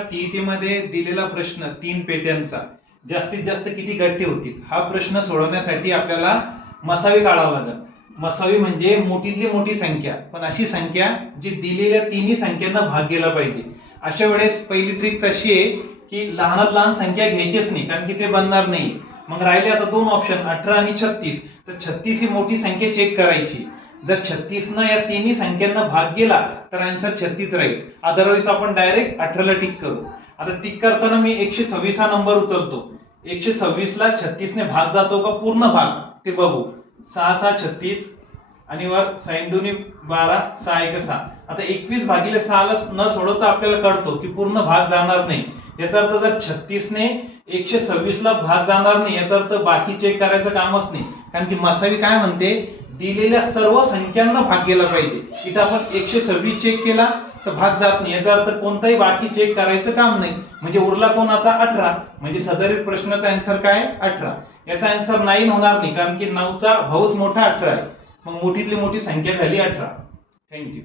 TET मध्ये दिलेला प्रश्न 3 पेट्यांचा जास्तीत जास्त किती गठ्ठे होतील हा प्रश्न सोडवण्यासाठी आपल्याला मसावी काढावा लागेल। मसावी म्हणजे मोठीतली मोठी संख्या, पण अशी संख्या जी दिलेल्या तिन्ही संख्यांना भाग गेला पाहिजे। अशा वेळेस पहिली ट्रिक अशी आहे की लहानात लहान संख्या घ्यायचीच नाही, कारण की ते बनणार नाही। मग राहिले आता दोन ऑप्शन 18 आणि 36। तर 36 ही मोठी संख्या चेक करायची। जर 36 न या तिन्ही संख्यांना भाग गेला तर आन्सर 36 राहील, अदरवाइज आपण डायरेक्ट 18 ला टिक करू। आता टिक करताना मी 126 हा नंबर उचलतो। 126 ला 36 ने भाग जातो का पूर्ण भाग ते बघू। 6 6 36 आणि वर 6 2 12 6 1 6। आता 21 भागिले 6 ला न सोडवता आपल्याला कळतो की पूर्ण भाग जाणार नाही। याचा अर्थ जर 36 ने 126 ला भाग जाणार नाही, याचा अर्थ बाकी चेक करायचं कामच नाही, कारण की मसावी काय म्हणते दिलेल्या सर्व संख्यांना भाग गेला पाहिजे। इथे आपण 126 चेक केला तर भाग जात नाही, याचा अर्थ कोणताही बाकी चेक करायचं काम नाही, म्हणजे उरला कोण आता 18। म्हणजे सदरील प्रश्नाचा आन्सर काय 18। याचा आन्सर 9 होणार नाही, कारण की 9 चा भाऊच मोठा 18 आहे। मग मोठीतली मोठी संख्या झाली 18। थँक्यू।